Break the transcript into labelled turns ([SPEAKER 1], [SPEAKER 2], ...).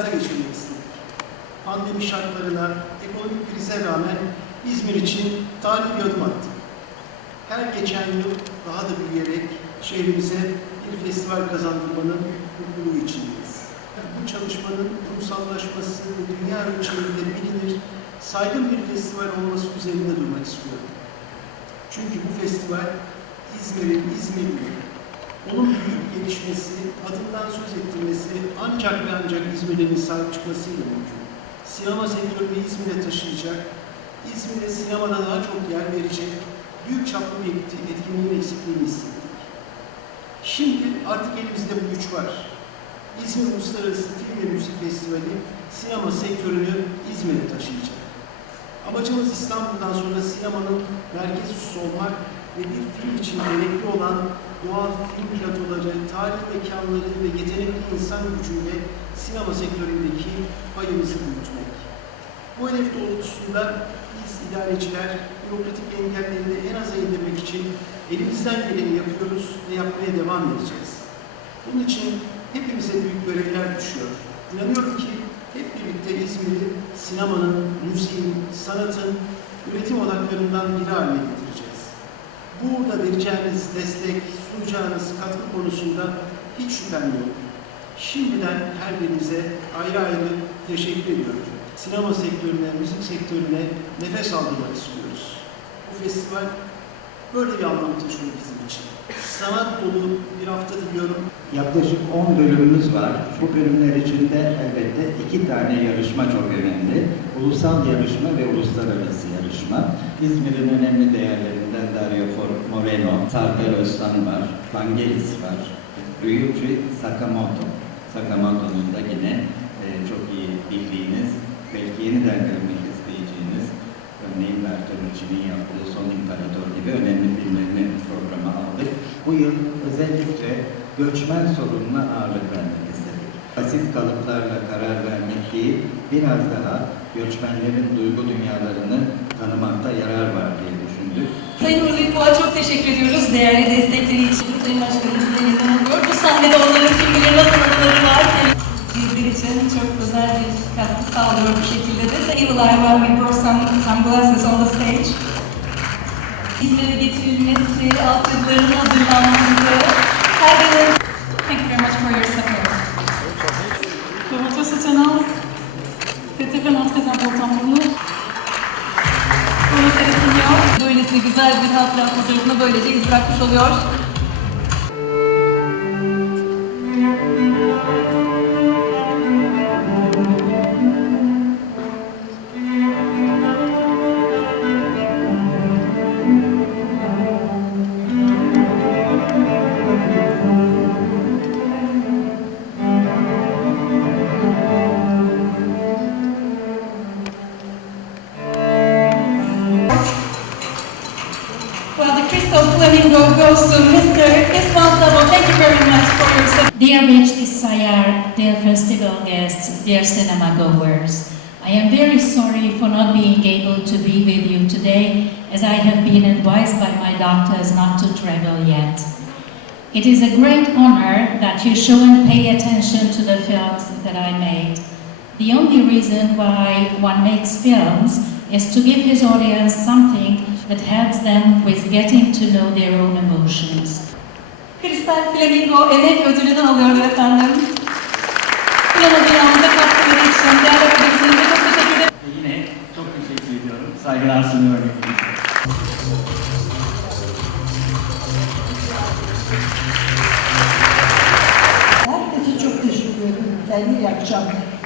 [SPEAKER 1] Hayata geçirmek istedik. Pandemi şartlarına, ekonomik krize rağmen İzmir için tarihi bir adım attık. Her geçen yıl daha da büyüyerek şehrimize bir festival kazandırmanın mutluluğu içindeyiz. Bu çalışmanın kurumsallaşması ve dünya ölçeğinde bilinir, saygın bir festival olması üzerinde durmak istiyorum. Çünkü bu festival İzmir'in İzmir'in onun büyük gelişmesi, adından söz ettirmesi ancak ve ancak İzmir'in sahip çıkmasıyla mümkün. Sinema sektörünü İzmir'e taşıyacak, İzmir'e sinemada daha çok yer verecek, büyük çaplı bir etki- etkinliğin eksikliğini hissettik. Şimdi artık elimizde bu güç var. İzmir Uluslararası Film ve Müzik Festivali sinema sektörünü İzmir'e taşıyacak. Amacımız İstanbul'dan sonra sinemanın merkez üssü olmak ve bir film için gerekli olan doğal film platoları, tarih mekanları ve yetenekli insan gücüyle sinema sektöründeki payımızı büyütmek. Bu hedef doğrultusunda biz idareciler bürokratik engelleri de en aza indirmek için elimizden geleni yapıyoruz ve yapmaya devam edeceğiz. Bunun için hepimize büyük görevler düşüyor. İnanıyorum ki hep birlikte İzmir'i sinemanın, müziğin, sanatın üretim odaklarından biri haline getireceğiz. Burada vereceğiniz destek, sunacağınız katkı konusunda hiç şüphem yok. Şimdiden her birinize ayrı ayrı teşekkür ediyorum. Sinema sektörüne, müzik sektörüne nefes aldırmak istiyoruz. Bu festival böyle bir anlam taşıyor bizim için. Sanat dolu bir hafta diliyorum.
[SPEAKER 2] Yaklaşık 10 bölümümüz var. Bu bölümler içinde elbette iki tane yarışma çok önemli. Ulusal yarışma ve uluslararası yarışma. İzmir'in önemli değerlerinden Dario Moreno, Sardar Öztan var, Vangelis var, Ryuji Sakamoto. Sakamoto'nun da yine e, çok iyi bildiğiniz, belki yeniden görmek isteyeceğiniz, örneğin Bertolucci'nin yaptığı Son İmparator gibi önemli filmlerini programa aldık. Bu yıl özellikle göçmen sorununa ağırlık vermek istedik. Basit kalıplarla karar vermek değil, biraz daha göçmenlerin duygu dünyalarını tanımakta yarar var diye
[SPEAKER 3] Sayın Urlikoğlu'na çok teşekkür ediyoruz değerli destekleri için. Sayın Başkanımız da yanılmıyor. Bu sahnede onların kimleri nasıl anıları var. Bizler için çok özel bir katkı sağlıyor bu şekilde de. While we brought some sunglasses on the stage. İzmir'e getirilmesi, altyazıların hazırlanması, her birinin... Thank you very much for your support.
[SPEAKER 4] pour votre soutenance. C'était vraiment très important pour nous.
[SPEAKER 3] Böylesi güzel bir hatıra fotoğrafını böylece iz bırakmış oluyor. Flamingo goes to Mr. Sabo. Thank you very much for your support.
[SPEAKER 5] Dear Sayar, dear festival guests, dear cinema goers, I am very sorry for not being able to be with you today as I have been advised by my doctors not to travel yet. It is a great honor that you show and pay attention to the films that I made. The only reason why one makes films is to give his audience something that helps them with getting to know their own emotions.
[SPEAKER 3] Kristal Flamingo emek ödülünü alıyorlar efendim. Sinema dünyamıza katkıları için değerli ödülümüze çok teşekkür ederim.
[SPEAKER 6] Yine çok teşekkür ediyorum. Saygılar sunuyorum.
[SPEAKER 7] Herkese çok teşekkür ederim. Efendim iyi akşamlar.